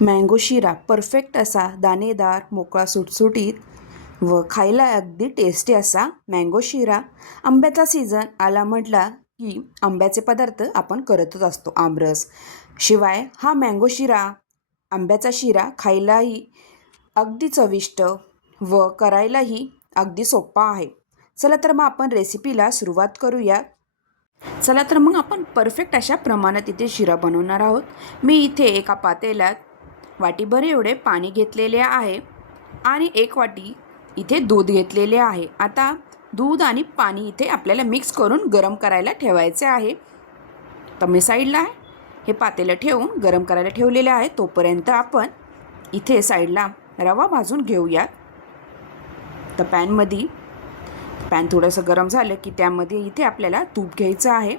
Mango शिरा perfect असा दाणेदार मोकळा सुटसुटीत व खायला अगदी टेस्टी असा मँगो शिरा. आंब्याचा सीझन आला म्हटला की आंब्याचे पदार्थ आपण करतच असतो, आमरस. शिवाय हा मँगो शिरा, आंब्याचा शिरा खायलाही अगदी चविष्ट व करायलाही अगदी सोपा आहे. चला तर मग आपण रेसिपीला सुरुवात करूया. चला तर मग आपण परफेक्ट अशा प्रमाणात इथे शिरा बनवणार आहोत. मी इथे एका पातेल्यात वाटीभर एवढे पाणी घेतलेले आहे आणि 1 वाटी इथे दूध घेतलेले आहे. आता दूध आणि पाणी इथे आपल्याला मिक्स करून गरम करायला ठेवायचे आहे. तर मी साईडला हे पातेलं ठेवून गरम करायला ठेवलेले आहे. तोपर्यंत आपण इथे साईडला रवा भाजून घेऊयात. तर पॅन थोडंसं गरम झालं की त्यामध्ये इथे आपल्याला तूप घ्यायचं आहे.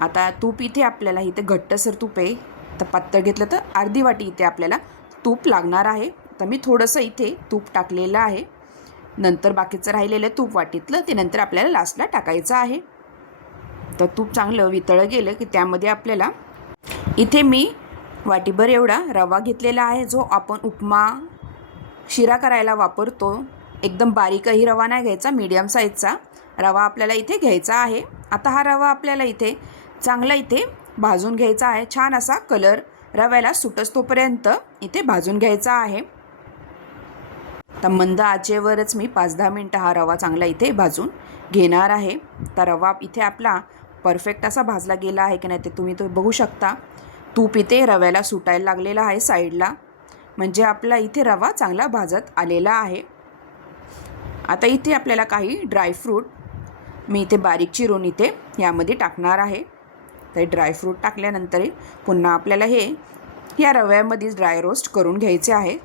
आता तूप इथे आपल्याला इथे घट्टसर तूप आहे, तर पातळ घेतलं तर अर्धी वाटी इथे आपल्याला तूप लागणार आहे. तर मी थोडंसं इथे तूप टाकलेलं आहे. नंतर बाकीचं राहिलेलं तूप वाटीतलं ते नंतर आपल्याला लास्टला टाकायचं आहे. तर तूप चांगलं वितळलं गेलं की त्यामध्ये आपल्याला इथे मी वाटीभर एवढा रवा घेतलेला आहे, जो आपण उपमा शिरा करायला वापरतो. एकदम बारीकही रवा नाही घ्यायचा, मीडियम साईजचा रवा आपल्याला इथे घ्यायचा आहे. आता हा रवा आपल्याला इथे चांगला इथे भाजून घ्यायचा आहे. छान असा कलर रव्याला सुटस तोपर्यंत इथे भाजून घ्यायचा आहे. तर मंद आचेवरच मी 5-10 मिनटं हा रवा चांगला इथे भाजून घेणार आहे. तर रवा इथे आपला परफेक्ट असा भाजला गेला आहे की नाही ते तुम्ही तो बघू शकता. तूप इथे रव्याला सुटायला लागलेला आहे साईडला, म्हणजे आपला इथे रवा चांगला भाजत आलेला आहे. आता इथे आपल्याला काही ड्रायफ्रूट मी इथे बारीक चिरून इथे यामध्ये टाकणार आहे. तर ड्रायफ्रूट टाकल्यानंतर पुन्हा आपल्याला या रव्यामध्येच ड्राय रोस्ट करून घ्यायचे आहे.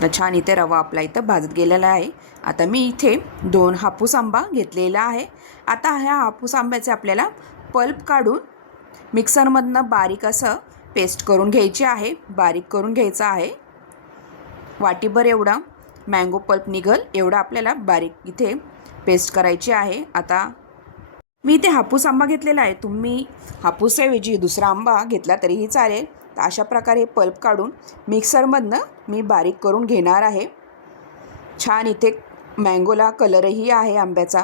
तर छान इथे रवा आपला इथं भाजत गेलेला आहे. आता मी इथे 2 हापूस आंबा घेतलेला आहे. आता ह्या हापूस आंब्याचे आपल्याला पल्प काढून मिक्सरमधनं बारीक असं पेस्ट करून घ्यायची आहे, बारीक करून घ्यायचं आहे. वाटीभर एवढा मँगो पल्प निघल एवढा आपल्याला बारीक इथे पेस्ट करायची आहे. आता मी इथे हापूस आंबा घेतलेला आहे. तुम्ही हापूसऐवजी दुसरा आंबा घेतला तरीही चालेल. तर अशा प्रकारे पल्प काढून मिक्सरमधनं मी बारीक करून घेणार आहे. छान इथे मँगोला कलरही आहे आंब्याचा,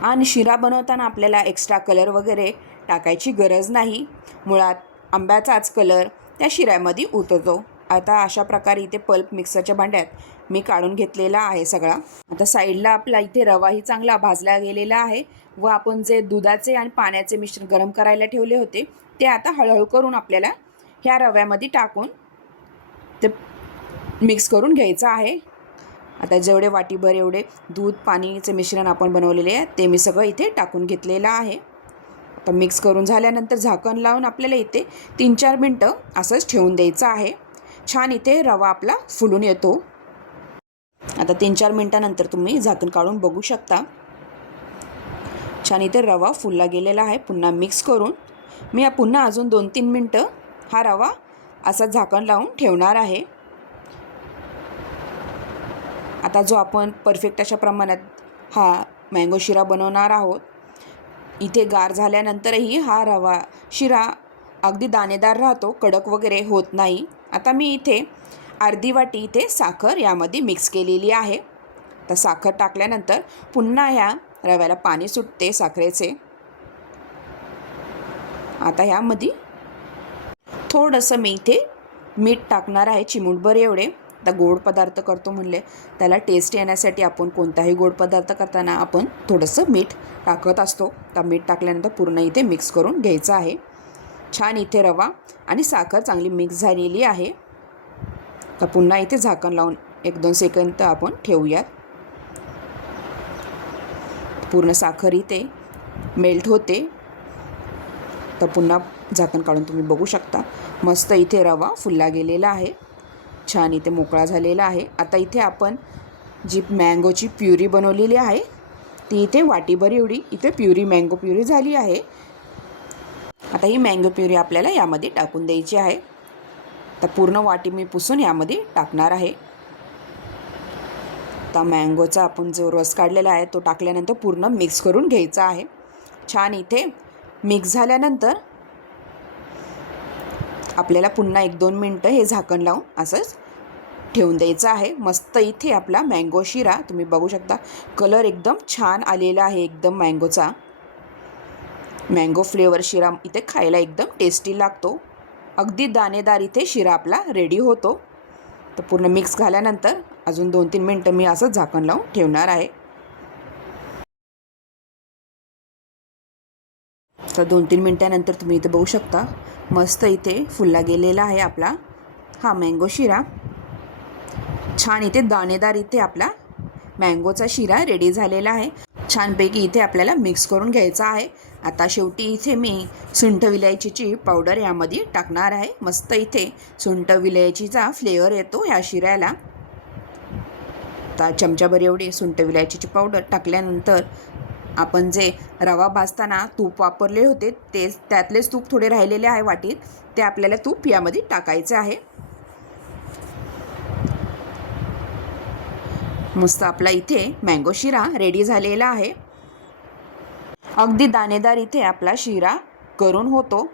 आणि शिरा बनवताना आपल्याला एक्स्ट्रा कलर वगैरे टाकायची गरज नाही. मुळात आंब्याचाच कलर त्या शिऱ्यामध्ये उतरतो. आता अशा प्रकारे इथे पल्प मिक्सरच्या भांड्यात मी काढून घेतलेला आहे सगळा. आता साईडला आपला इथे रवाही चांगला भाजला गेलेला आहे व आपण जे दुधाचे आणि पाण्याचे मिश्रण गरम करायला ठेवले होते ते आता हळूहळू करून आपल्याला ह्या रव्यामध्ये टाकून ते मिक्स करून घ्यायचं आहे. आता जेवढे वाटीभर एवढे दूध पाणीचे मिश्रण आपण बनवलेले आहे ते मी सगळं इथे टाकून घेतलेलं आहे. आता मिक्स करून झाल्यानंतर झाकण लावून आपल्याला इथे 3-4 मिनटं असंच ठेवून द्यायचं आहे. छान इथे रवा आपला फुलून येतो. आता 3-4 मिनटानंतर तुम्ही झाकण काढून बघू शकता. छान इथे रवा फुलला गेलेला आहे. पुन्हा मिक्स करून मी पुन्हा अजून 2-3 मिनटं हा रवा असा झाकण लावून ठेवणार आहे. आता जो आपण परफेक्ट अशा प्रमाणात हा मँगो शिरा बनवणार आहोत, इथे गार झाल्यानंतरही हा रवा शिरा अगदी दाणेदार राहतो, कडक वगैरे होत नाही. आता मी इथे अर्धी वाटी इथे साखर यामध्ये मिक्स केलेली आहे. तर साखर टाकल्यानंतर पुन्हा ह्या रव्याला पाणी सुटते साखरेचे. आता ह्यामध्ये थोडंसं मी इथे मीठ टाकणार आहे, चिमूटभर एवढे. आता गोड पदार्थ करतो म्हणले त्याला टेस्ट येण्यासाठी आपण कोणताही गोड पदार्थ करताना आपण थोडंसं मीठ टाकत असतो. तर मीठ टाकल्यानंतर पूर्ण इथे मिक्स करून घ्यायचं आहे. छान इथे रवा आणि साखर चांगली मिक्स झालेली आहे. तर पुन्हा इथे झाकण लावून 1-2 सेकंद आपण ठेवूयात. पूर्ण साखर इथे मेल्ट होते. तर पुन्हा झाकण काढून तुम्ही बघू शकता मस्त इथे रवा फुलला गेलेला आहे, छान इथे मोकळा झालेला आहे. आता इथे आपण जी मँगोची प्युरी बनवलेली आहे ती इथे वाटीभर एवढी इथे मँगो प्युरी झाली आहे. आता ही मँगो प्युरी आपल्याला यामध्ये टाकून द्यायची आहे. तर पूर्ण वाटी मी पुसून यामध्ये टाकणार आहे. आता मँगोचा आपण जो रस काढलेला आहे तो टाकल्यानंतर पूर्ण मिक्स करून घ्यायचा आहे. छान इथे मिक्स झाल्यानंतर आपल्याला पुन्हा 1-2 मिनटं हे झाकण लावून असंच ठेवून द्यायचं आहे. मस्त इथे आपला मँगो शिरा तुम्ही बघू शकता, कलर एकदम छान आलेला आहे, एकदम मँगोचा. मँगो फ्लेवर शिरा इथे खायला एकदम टेस्टी लागतो. अगदी दाणेदार इथे शिरा आपला रेडी होतो. तर पूर्ण मिक्स झाल्यानंतर अजून 2-3 मिनटं मी असंच झाकण लावून ठेवणार आहे. तर 2-3 मिनटानंतर तुम्ही इथे बघू शकता, मस्त इथे फुलला गेलेला आहे आपला हा मँगो शिरा. छान इथे दाणेदार इथे आपला मँगोचा शिरा रेडी झालेला आहे. छानपैकी इथे आपल्याला मिक्स करून घ्यायचा आहे. आता शेवटी इथे मी सुंठ विलायचीची पावडर यामध्ये टाकणार आहे. मस्त इथे सुंठ विलायचीचा फ्लेवर येतो ह्या शिऱ्याला. आता चमच्याभर एवढी सुंठ विलायचीची पावडर टाकल्यानंतर आपण जे रवा भाजताना तूप वापरले होते त्यातलेच तूप थोडे राहिलेले आहे वाटीत, ते आपल्याला तूप यामध्ये टाकायचे आहे. मस्त आपला इथे मँगो शिरा रेडी झालेला आहे. अगदी दाणेदार इथे आपला शिरा करून होतो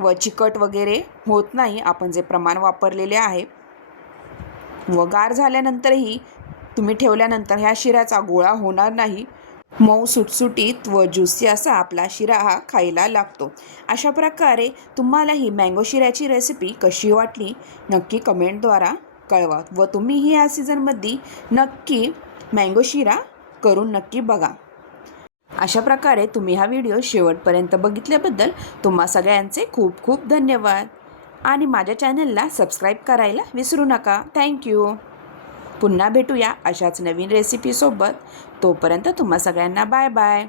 व चिकट वगैरे होत नाही आपण जे प्रमाण वापरलेले आहे. व गार झाल्यानंतरही तुम्ही ठेवल्यानंतर ह्या शिऱ्याचा गोळा होणार नाही. मऊ सुटसुटीत व ज्युसी असा आपला शिरा हा खायला लागतो. अशा प्रकारे तुम्हाला ही मँगो शिऱ्याची रेसिपी कशी वाटली नक्की कमेंटद्वारा कळवा व तुम्हीही या सीझनमध्ये नक्की मँगो शिरा करून नक्की बघा. अशा प्रकारे तुम्ही हा व्हिडिओ शेवटपर्यंत बघितल्याबद्दल तुम्हा सगळ्यांचे खूप खूप धन्यवाद आणि माझ्या चॅनलला सबस्क्राईब करायला विसरू नका. थँक्यू. पुन्हा भेटूया अशाच नवीन रेसिपीसोबत. तोपर्यंत तुम्हा सगळ्यांना बाय बाय.